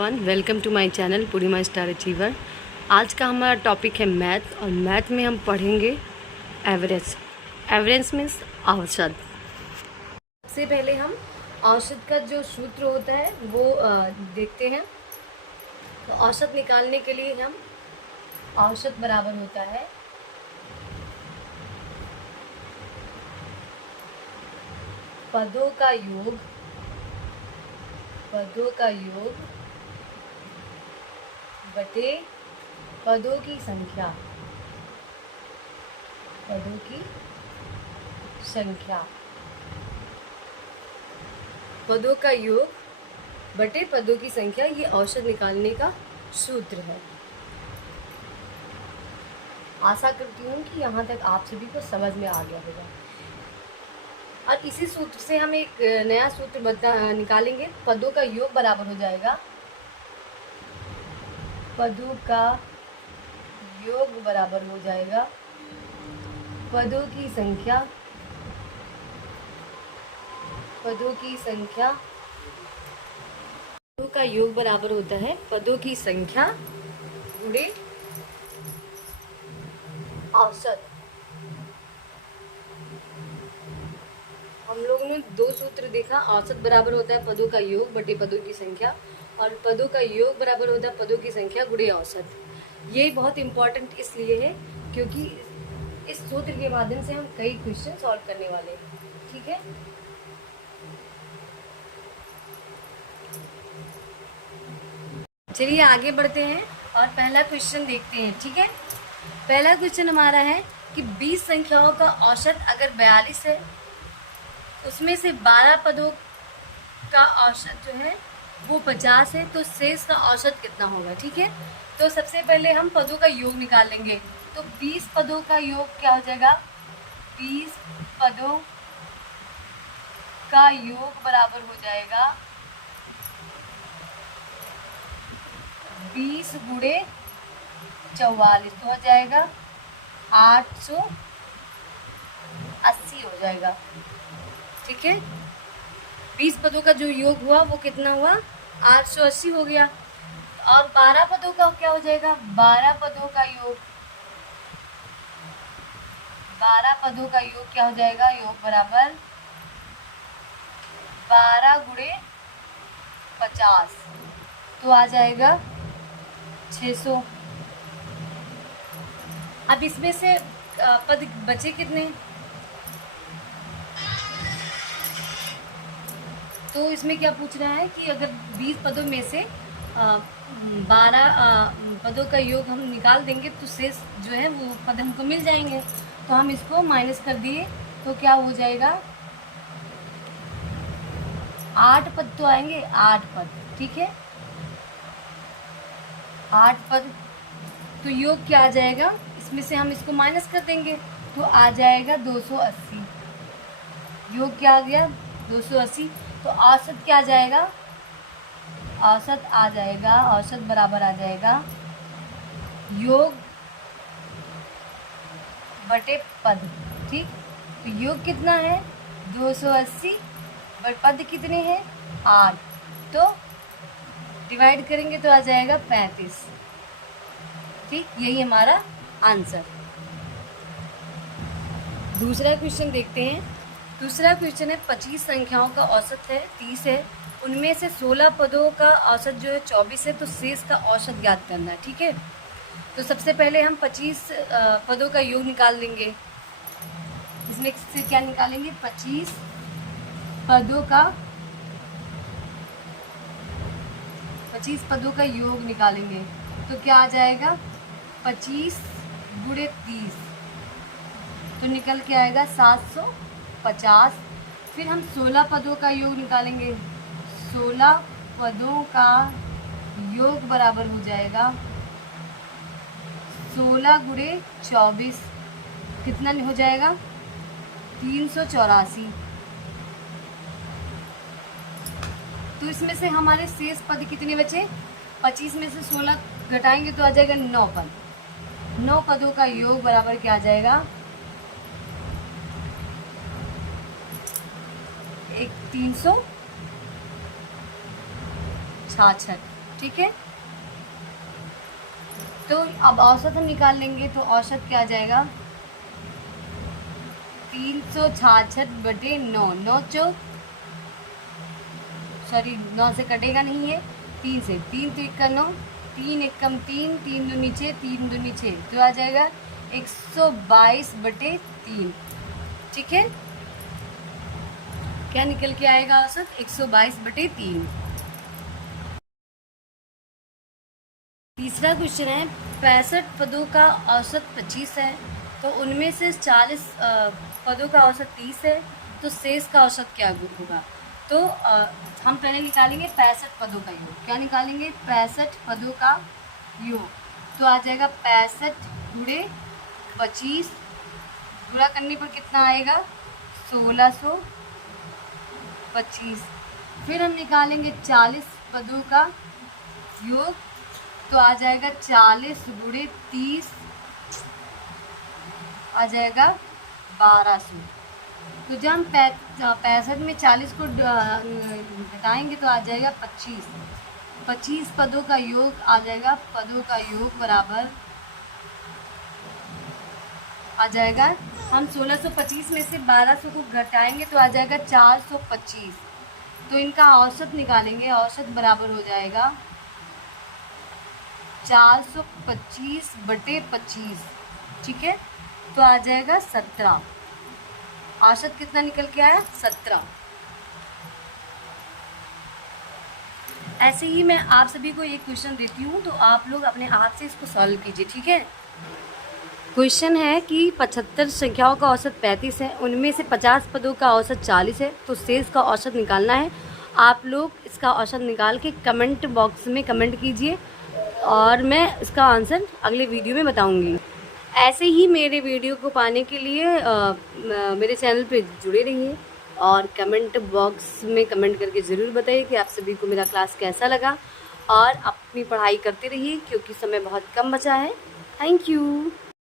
Everyone, welcome to my channel Purnima star achiever. आज का हमारा टॉपिक है मैथ, और मैथ में हम पढ़ेंगे एवरेज। एवरेज मीन्स औसत। सबसे पहले हम औसत का जो सूत्र होता है वो देखते हैं। तो औसत निकालने के लिए हम औसत बराबर होता है पदों का योग बटे पदों की संख्या। पदों का योग बटे पदों की संख्या, ये औसत निकालने का सूत्र है। आशा करती हूँ कि यहाँ तक आप सभी को समझ में आ गया होगा। और इसी सूत्र से हम एक नया सूत्र निकालेंगे। पदों का योग बराबर हो जाएगा, पदों का योग बराबर हो जाएगा पदों की संख्या पदों का योग बराबर होता है पदों की संख्या गुणे औसत। हम लोगों ने दो सूत्र देखा। औसत बराबर होता है पदों का योग बटे पदों की संख्या, और पदों का योग बराबर होता है पदों की संख्या गुणे औसत। ये बहुत इंपॉर्टेंट इसलिए है क्योंकि इस सूत्र के माध्यम से हम कई क्वेश्चन सॉल्व करने वाले हैं। ठीक है, चलिए आगे बढ़ते हैं और पहला क्वेश्चन देखते हैं। ठीक है, पहला क्वेश्चन हमारा है कि 20 संख्याओं का औसत अगर 42 है, उसमें से 12 पदों का औसत जो है वो 50 है, तो शेष का औसत कितना होगा। ठीक है, तो सबसे पहले हम पदों का योग निकाल लेंगे। तो 20 पदों का योग क्या हो जाएगा, 20 पदों का योग बराबर हो जाएगा 20 गुणे 44, तो हो जाएगा 880 हो जाएगा। ठीक है, 20 पदों का जो योग हुआ वो कितना हुआ, 880 हो गया। और 12 पदों का क्या हो जाएगा, 12 पदों का योग क्या हो जाएगा, योग बराबर 12 गुणे 50, तो आ जाएगा 600। अब इसमें से पद बचे कितने, तो इसमें क्या पूछ रहा है कि अगर 20 पदों में से 12 पदों का योग हम निकाल देंगे तो शेष जो है वो पद हमको मिल जाएंगे। तो हम इसको माइनस कर दिए तो क्या हो जाएगा, 8 पद तो आएंगे, 8 पद। ठीक है, 8 पद, तो योग क्या आ जाएगा, इसमें से हम इसको माइनस कर देंगे तो आ जाएगा 280। योग क्या आ गया, 280। तो औसत क्या आ जाएगा, औसत बराबर आ जाएगा योग बटे पद। ठीक, तो योग कितना है, 280 बट पद कितने हैं, 8, तो डिवाइड करेंगे तो आ जाएगा 35। ठीक, यही हमारा आंसर। दूसरा क्वेश्चन देखते हैं। दूसरा क्वेश्चन है 25 संख्याओं का औसत है 30 है, उनमें से 16 पदों का औसत जो है 24 है, तो शेष का औसत ज्ञात करना है। ठीक है, तो सबसे पहले हम 25 पदों का योग निकाल लेंगे। इसमें से क्या निकालेंगे, 25 पदों का योग निकालेंगे तो क्या आ जाएगा, 25 गुणे 30, तो निकल के आएगा 750। फिर हम 16 पदों का योग निकालेंगे। 16 पदों का योग बराबर हो जाएगा 16 गुणे 24, कितना हो जाएगा, 384। तो इसमें से हमारे शेष पद कितने बचे, 25 में से 16 घटाएंगे तो आ जाएगा 9 पद। 9 पदों का योग बराबर क्या आ जाएगा, 366। ठीक है। तो अब औसत हम निकाल लेंगे, तो औसत क्या आ जाएगा 366/9, 9 चौक सॉरी 9 से कटेगा नहीं है, 3 से, 3 तो 1 का 9, 3 1 कम 3, 3 दूनी 6, 3 दूनी 6, तो आ जाएगा 122/3। ठीक है, क्या निकल के आएगा औसत 122/3। तीसरा क्वेश्चन है 65 पदों का औसत 25 है, तो उनमें से 40 पदों का औसत 30 है, तो शेष का औसत क्या होगा। तो हम पहले निकालेंगे 65 पदों का योग। क्या निकालेंगे 65 पदों का योग, तो आ जाएगा 65 गुणे 25, गुणा करने पर कितना आएगा 1625। फिर हम निकालेंगे 40 पदों का योग, तो आ जाएगा 40 गुणे 30 आ जाएगा 1200। तो जब हम 65 में 40 को घटाएंगे तो आ जाएगा 25। 25 पदों का योग आ जाएगा, पदों का योग बराबर आ जाएगा, हम 1625 में से 1200 को घटाएंगे तो आ जाएगा 425। तो इनका औसत निकालेंगे, औसत बराबर हो जाएगा 425/25। ठीक है, तो आ जाएगा 17। औसत कितना निकल के आया 17। ऐसे ही मैं आप सभी को एक क्वेश्चन देती हूँ, तो आप लोग अपने हाथ से इसको सॉल्व कीजिए। ठीक है, क्वेश्चन है कि 75 संख्याओं का औसत 35 है, उनमें से 50 पदों का औसत 40 है, तो शेष का औसत निकालना है। आप लोग इसका औसत निकाल के कमेंट बॉक्स में कमेंट कीजिए और मैं इसका आंसर अगले वीडियो में बताऊंगी। ऐसे ही मेरे वीडियो को पाने के लिए मेरे चैनल पे जुड़े रहिए और कमेंट बॉक्स में कमेंट करके ज़रूर बताइए कि आप सभी को मेरा क्लास कैसा लगा, और अपनी पढ़ाई करते रहिए क्योंकि समय बहुत कम बचा है। Thank you.